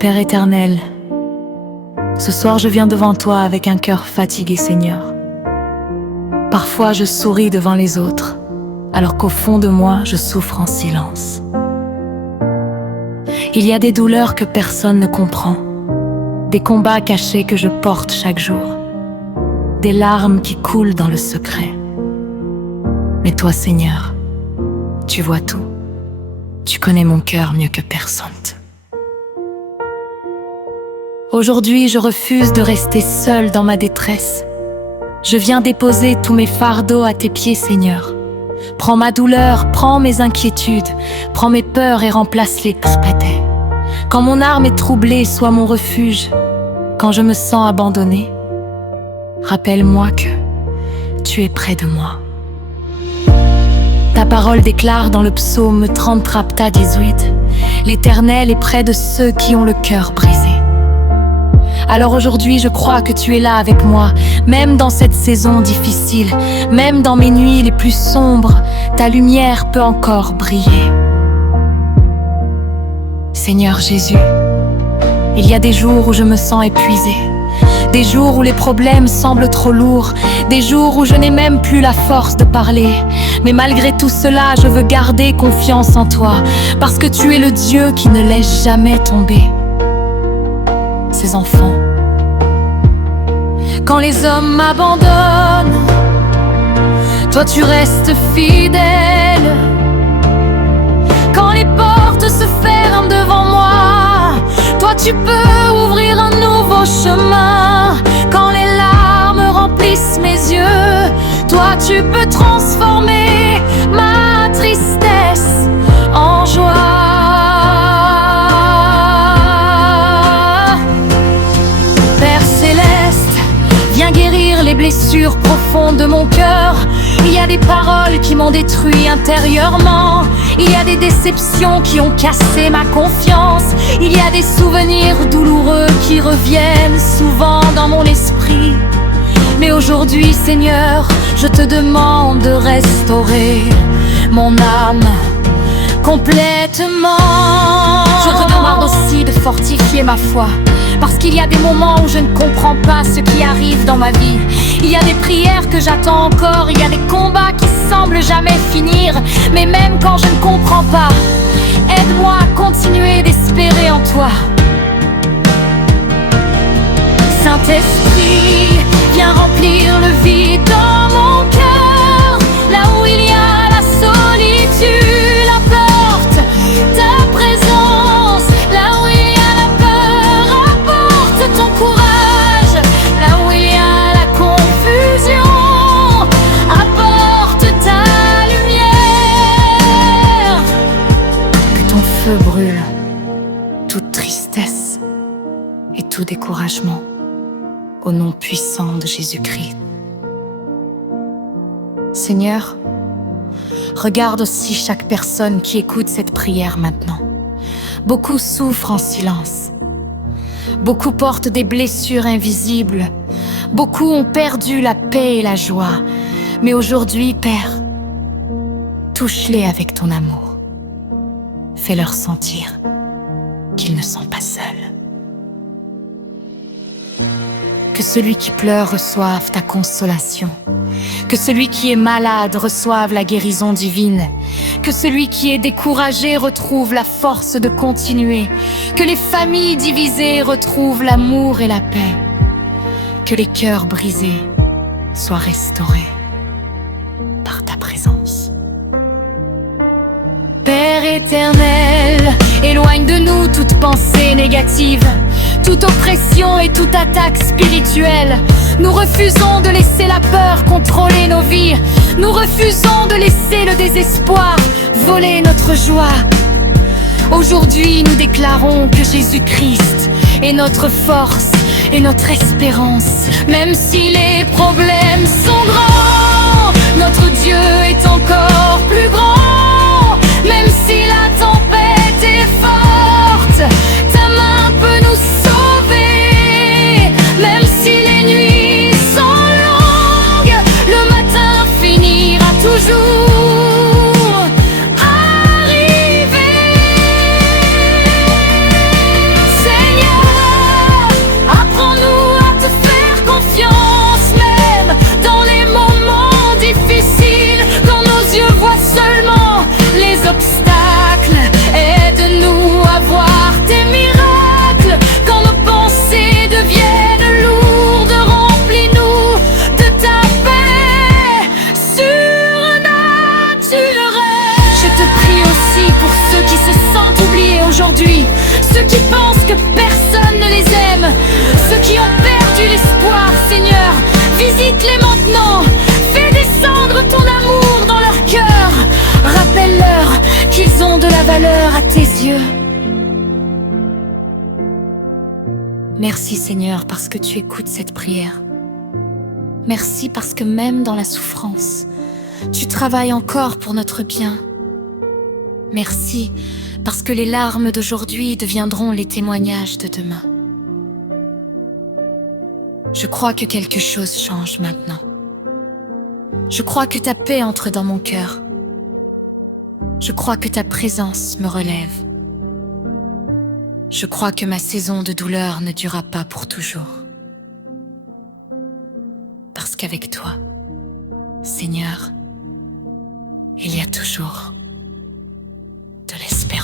Père éternel, ce soir je viens devant toi avec un cœur fatigué, Seigneur. Parfois je souris devant les autres, alors qu'au fond de moi je souffre en silence. Il y a des douleurs que personne ne comprend, des combats cachés que je porte chaque jour, des larmes qui coulent dans le secret. Mais toi, Seigneur, tu vois tout. Tu connais mon cœur mieux que personne. Aujourd'hui, je refuse de rester seule dans ma détresse. Je viens déposer tous mes fardeaux à tes pieds, Seigneur. Prends ma douleur, prends mes inquiétudes, prends mes peurs et remplace-les. Quand mon âme est troublée, sois mon refuge. Quand je me sens abandonnée, rappelle-moi que tu es près de moi. Ta parole déclare dans le psaume 30-18, l'Éternel est près de ceux qui ont le cœur brisé. Alors aujourd'hui, je crois que tu es là avec moi, même dans cette saison difficile, même dans mes nuits les plus sombres, ta lumière peut encore briller. Seigneur Jésus, il y a des jours où je me sens épuisée, des jours où les problèmes semblent trop lourds, des jours où je n'ai même plus la force de parler. Mais malgré tout cela, je veux garder confiance en toi, parce que tu es le Dieu qui ne laisse jamais tomber ses enfants. Quand les hommes m'abandonnent, toi tu restes fidèle. Quand les portes se ferment devant moi, toi tu peux ouvrir un nouveau chemin. Quand les larmes remplissent mes yeux, toi tu peux transformer ma tristesse en joie. Père céleste, viens guérir les blessures profondes de mon cœur. Il y a des paroles qui m'ont détruit intérieurement. Il y a des déceptions qui ont cassé ma confiance. Il y a des souvenirs douloureux qui reviennent souvent dans mon esprit. Mais aujourd'hui, Seigneur, je te demande de restaurer mon âme complètement. Je te demande aussi de fortifier ma foi, parce qu'il y a des moments où je ne comprends pas ce qui arrive dans ma vie. Il y a des prières que j'attends encore, il y a des combats qui semblent jamais finir. Mais même quand je ne comprends pas, aide-moi à continuer d'espérer en toi. Saint-Esprit, viens remplir le vide dans mon cœur, là où il y a la solitude, apporte ta présence. Là où il y a la peur, apporte ton courage. Là où il y a la confusion, apporte ta lumière. Que ton feu brûle toute tristesse et tout découragement, au nom puissant de Jésus-Christ. Seigneur, regarde aussi chaque personne qui écoute cette prière maintenant. Beaucoup souffrent en silence. Beaucoup portent des blessures invisibles. Beaucoup ont perdu la paix et la joie. Mais aujourd'hui, Père, touche-les avec ton amour. Fais-leur sentir qu'ils ne sont pas seuls. Que celui qui pleure reçoive ta consolation. Que celui qui est malade reçoive la guérison divine. Que celui qui est découragé retrouve la force de continuer. Que les familles divisées retrouvent l'amour et la paix. Que les cœurs brisés soient restaurés par ta présence. Père éternel, éloigne de nous toute pensée négative, toute oppression et toute attaque spirituelle. Nous refusons de laisser la peur contrôler nos vies. Nous refusons de laisser le désespoir voler notre joie. Aujourd'hui, nous déclarons que Jésus-Christ est notre force et notre espérance. Même si les problèmes sont grands, notre Dieu est encore plus grand. Même si la tempête est forte, ta main peut nous sauver. Même si les nuits sont longues, le matin finira toujours arriver. Seigneur, Merci Seigneur parce que tu écoutes cette prière. Merci parce que même dans la souffrance, tu travailles encore pour notre bien. Merci parce que les larmes d'aujourd'hui deviendront les témoignages de demain. Je crois que quelque chose change maintenant. Je crois que ta paix entre dans mon cœur. Je crois que ta présence me relève. Je crois que ma saison de douleur ne durera pas pour toujours. Parce qu'avec toi, Seigneur, il y a toujours de l'espérance.